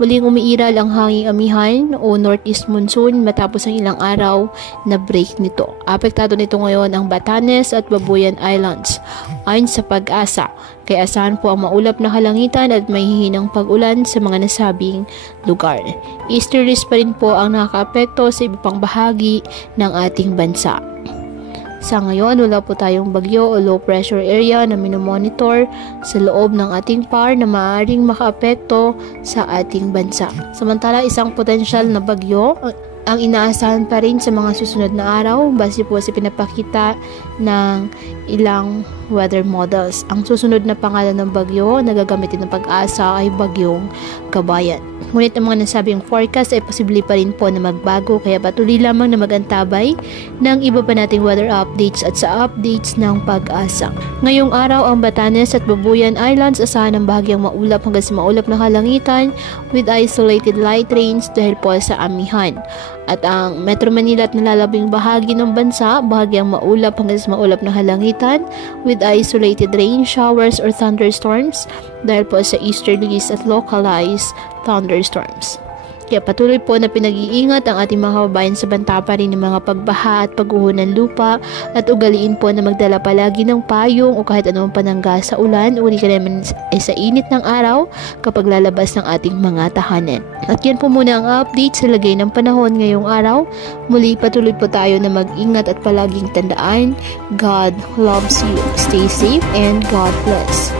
Muling umiiral ang hanging amihan o northeast monsoon matapos ang ilang araw na break nito. Apektado nito ngayon ang Batanes at Babuyan Islands. Ayon sa Pag-asa, kaya asahan po ang maulap na kalangitan at may hihinang pag-ulan sa mga nasabing lugar. Easterlies pa rin po ang nakakaapekto sa iba pang bahagi ng ating bansa. Sa ngayon, wala po tayong bagyo o low pressure area na minomonitor sa loob ng ating PAR na maaaring makaapekto sa ating bansa. Samantala, isang potensyal na bagyo ang inaasahan pa rin sa mga susunod na araw base po sa pinapakita ng ilang weather models. Ang susunod na pangalan ng bagyo na gagamitin ng Pag-asa ay Bagyong Kabayan. Ngunit ang mga nasabing forecast ay posible pa rin po na magbago kaya patuloy lamang na magantabay ng iba pa nating weather updates at sa updates ng Pag-asa. Ngayong araw ang Batanes at Babuyan Islands asahan ng bahagyang maulap hanggang sa maulap na kalangitan with isolated light rains dahil po sa amihan. At ang Metro Manila at nalalabing bahagi ng bansa, bahagyang maulap hanggang sa maulap na kalangitan with isolated rain showers or thunderstorms dahil po sa easterlies at localized thunderstorms. Kaya patuloy po na pinag-iingat ang ating mga kababayan sa banta pa rin ng mga pagbaha at pag-uho ng lupa at ugaliin po na magdala palagi ng payong o kahit anumang panangga sa ulan o di ka naman sa init ng araw kapag lalabas ng ating mga tahanan. At yan po muna ang update sa lagay ng panahon ngayong araw. Muli patuloy po tayo na mag-ingat at palaging tandaan, God loves you. Stay safe and God bless.